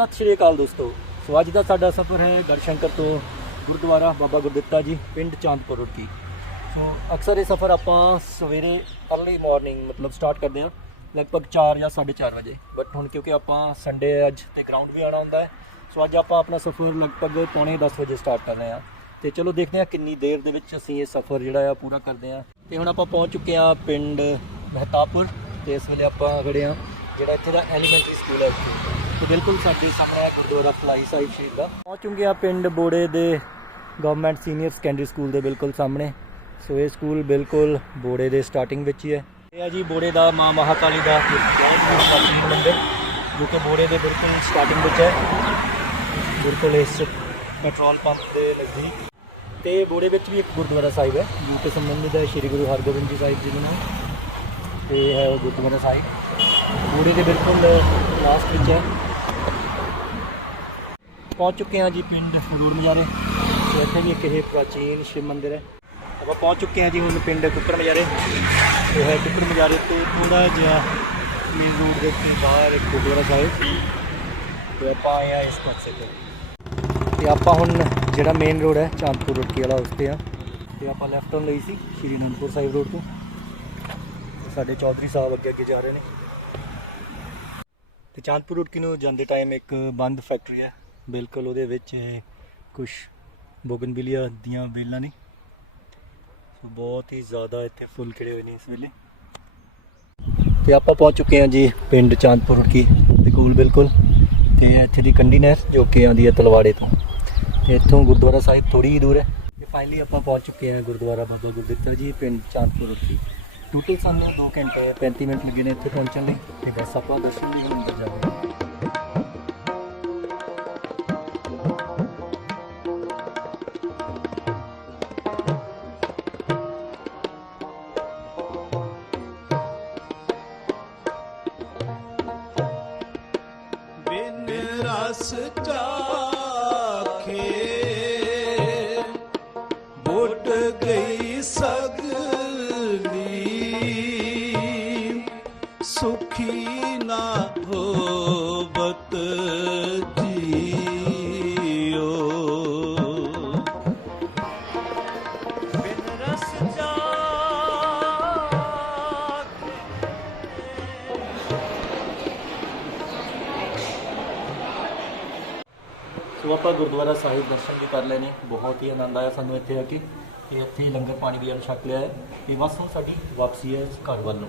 ਸਤਿ ਸ਼੍ਰੀ ਅਕਾਲ ਦੋਸਤੋ। ਸੋ ਅੱਜ ਦਾ ਸਾਡਾ ਸਫ਼ਰ ਹੈ ਗੜਸ਼ੰਕਰ ਤੋਂ ਗੁਰਦੁਆਰਾ ਬਾਬਾ ਗੁਰਦਿੱਤਾ ਜੀ, ਪਿੰਡ ਚਾਂਦਪੁਰ ਰੋਕੀ ਸੋ ਅਕਸਰ ਇਹ ਸਫ਼ਰ ਆਪਾਂ ਸਵੇਰੇ अर्ਲੀ ਮਾਰਨਿੰਗ ਮਤਲਬ ਸਟਾਰਟ ਕਰਦੇ ਹਾਂ, ਲਗਭਗ 4 ਜਾਂ 4:30 ਵਜੇ। ਬਟ ਹੁਣ ਕਿਉਂਕਿ ਆਪਾਂ ਸੰਡੇ ਅੱਜ ਤੇ ਗਰਾਊਂਡ ਵੀ ਆਉਣਾ ਹੁੰਦਾ ਹੈ, ਸੋ ਅੱਜ ਆਪਾਂ ਆਪਣਾ ਸਫ਼ਰ ਲਗਭਗ ਪੌਣੇ 10 ਵਜੇ ਸਟਾਰਟ ਕਰ ਰਹੇ ਹਾਂ। ਤੇ ਚਲੋ ਦੇਖਦੇ ਹਾਂ ਕਿੰਨੀ ਦੇਰ ਦੇ ਵਿੱਚ ਅਸੀਂ ਇਹ ਸਫ਼ਰ ਜਿਹੜਾ ਆ ਪੂਰਾ ਕਰਦੇ ਹਾਂ। ਤੇ ਹੁਣ ਆਪਾਂ ਪਹੁੰਚ ਚੁੱਕੇ ਹਾਂ ਪਿੰਡ ਮਹਿਤਾਪੁਰ, ਤੇ ਇਸ ਵੇਲੇ ਆਪਾਂ ਖੜੇ ਹਾਂ, ਜਿਹੜਾ ਇੱਥੇ ਦਾ ਐਲੀਮੈਂਟਰੀ ਸਕੂਲ ਹੈ ਤੇ ਬਿਲਕੁਲ ਸਾਡੇ ਸਾਹਮਣੇ ਹੈ ਗੁਰਦੁਆਰਾ ਫਲਾਈ ਸਾਹਿਬ ਸ਼ਹੀਦ ਦਾ। ਪਹੁੰਚ ਚੁੱਕੇ ਹਾਂ ਪਿੰਡ ਬੋੜੇ ਦੇ ਗਵਰਨਮੈਂਟ ਸੀਨੀਅਰ ਸੈਕੰਡਰੀ ਸਕੂਲ ਦੇ ਬਿਲਕੁਲ ਸਾਹਮਣੇ। ਸੋ ਇਹ ਸਕੂਲ ਬਿਲਕੁਲ ਬੋੜੇ ਦੇ ਸਟਾਰਟਿੰਗ ਵਿੱਚ ਹੀ ਹੈ। ਇਹ ਹੈ ਜੀ ਬੋੜੇ ਦਾ ਮਾਂ ਮਹਾਕਾਲੀ ਦਾ ਮੰਦਿਰ, ਜੋ ਕਿ ਬੋੜੇ ਦੇ ਬਿਲਕੁਲ ਸਟਾਰਟਿੰਗ ਵਿੱਚ ਹੈ। ਬਿਲਕੁਲ ਇਸ ਪੈਟਰੋਲ ਪੰਪ ਦੇ ਨਜ਼ਦੀਕ। ਤੇ ਬੋੜੇ ਵਿੱਚ ਵੀ ਇੱਕ ਗੁਰਦੁਆਰਾ ਸਾਹਿਬ ਹੈ, ਜੋ ਕਿ ਸੰਬੰਧਿਤ ਹੈ ਸ੍ਰੀ ਗੁਰੂ ਹਰਗੋਬਿੰਦ ਜੀ ਸਾਹਿਬ ਜੀ ਨੂੰ। ਨਾਲ ਤੇ ਹੈ ਉਹ ਗੁਰਦੁਆਰਾ ਸਾਹਿਬ। ਬੋੜੇ ਦੇ ਬਿਲਕੁਲ ਲਾਸਟ ਵਿੱਚ ਹੈ। ਪਹੁੰਚ ਚੁੱਕੇ ਹਾਂ ਜੀ ਪਿੰਡ ਰੂੜ ਮਜਾਰੇ। ਤੇ ਇੱਥੇ ਵੀ ਇੱਕ ਇਹ ਪ੍ਰਾਚੀਨ ਸ਼ਿਵ ਮੰਦਿਰ ਹੈ। ਆਪਾਂ ਪਹੁੰਚ ਚੁੱਕੇ ਹਾਂ ਜੀ ਹੁਣ ਪਿੰਡ ਕੁੱਕਰ ਮਜਾਰੇ। ਇਹ ਹੈ ਕੁੱਕਰ ਮਜਾਰੇ ਤੋਂ ਥੋੜਾ ਜਿਹਾ ਮੇਨ ਰੋਡ ਦੇ ਉੱਤੇ ਬਾਹਰ ਇੱਕ ਗੁਰਦੁਆਰਾ ਸਾਹਿਬ। ਤੇ ਆਪਾਂ ਆਏ ਆ ਇਸ ਪਾਸੇ ਤੋਂ। ਤੇ ਆਪਾਂ ਹੁਣ ਜਿਹੜਾ ਮੇਨ ਰੋਡ ਹੈ, ਚਾਂਦਪੁਰ ਰੋਟੀ ਵਾਲਾ, ਉਸ ਤੇ ਆ ਤੇ ਆਪਾਂ ਲੈਫਟ ਟਰਨ ਲਈ ਸੀ, ਸ਼੍ਰੀ ਅਨੰਦਪੁਰ ਸਾਹਿਬ ਰੋਡ ਤੋਂ। ਸਾਡੇ ਚੌਧਰੀ ਸਾਹਿਬ ਅੱਗੇ ਅੱਗੇ ਜਾ ਰਹੇ ਨੇ। ਤੇ ਚਾਂਦਪੁਰ ਰੋਕੀ ਨੂੰ ਜਾਂਦੇ ਟਾਈਮ ਇੱਕ ਬੰਦ ਫੈਕਟਰੀ ਹੈ। ਬਿਲਕੁਲ ਉਹਦੇ ਵਿੱਚ ਕੁਝ ਬੋਗਨਵਿਲੀਆ ਦੀਆਂ ਵੇਲਾਂ ਨੇ। ਸੋ ਬਹੁਤ ਹੀ ਜ਼ਿਆਦਾ ਇੱਥੇ ਫੁੱਲ ਖਿੜੇ ਹੋਏ ਨੇ ਇਸ ਵੇਲੇ। ਤੇ ਆਪਾਂ ਪਹੁੰਚ ਚੁੱਕੇ ਹਾਂ ਜੀ ਪਿੰਡ ਚਾਂਦਪੁਰ ਰੁੜਕੀ ਦੇ ਕੋਲ ਬਿਲਕੁਲ। ਤੇ ਇੱਥੇ ਦੀ ਕੰਡੀ ਨਹਿਰ ਜੋ ਕਿ ਆਉਂਦੀ ਹੈ ਤਲਵਾੜੇ ਤੋਂ। ਤੇ ਇੱਥੋਂ ਗੁਰਦੁਆਰਾ ਸਾਹਿਬ ਥੋੜੀ ਹੀ ਦੂਰ ਹੈ। ਤੇ ਫਾਈਨਲੀ ਆਪਾਂ ਪਹੁੰਚ ਚੁੱਕੇ ਹਾਂ ਗੁਰਦੁਆਰਾ ਬਾਬਾ ਗੁਰਦਿੱਤਾ ਜੀ ਪਿੰਡ ਚਾਂਦਪੁਰ ਰੁੜਕੀ। ਟੋਟਲ ਸਾਨੂੰ 2 ਘੰਟੇ 35 ਮਿੰਟ ਲੱਗੇ ਨੇ ਇੱਥੇ ਪਹੁੰਚਣ ਲਈ। ਤੇ ਬਸ ਆਪਾਂ ਦਰਸ਼ਨ ਲਈ ਅੰਦਰ ਜਾਵਾਂਗੇ ਰਸ ਚਾਖੇ। ਬੁੱਟ ਗਈ ਸਗਲੀ। ਸੁਖੀ ਨਾ ਹੋਵਤ। ਸੋ ਆਪਾਂ ਗੁਰਦੁਆਰਾ ਸਾਹਿਬ ਦਰਸ਼ਨ ਵੀ ਕਰ ਲਏ ਨੇ, ਬਹੁਤ ਹੀ ਆਨੰਦ ਆਇਆ ਸਾਨੂੰ ਇੱਥੇ ਆ ਕੇ, ਤੇ ਇੱਥੇ ਲੰਗਰ ਪਾਣੀ ਵੀ ਛਕ ਲਿਆ ਹੈ, ਤੇ ਬਸ ਹੁਣ ਸਾਡੀ ਵਾਪਸੀ ਹੈ ਘਰ ਵੱਲ ਨੂੰ।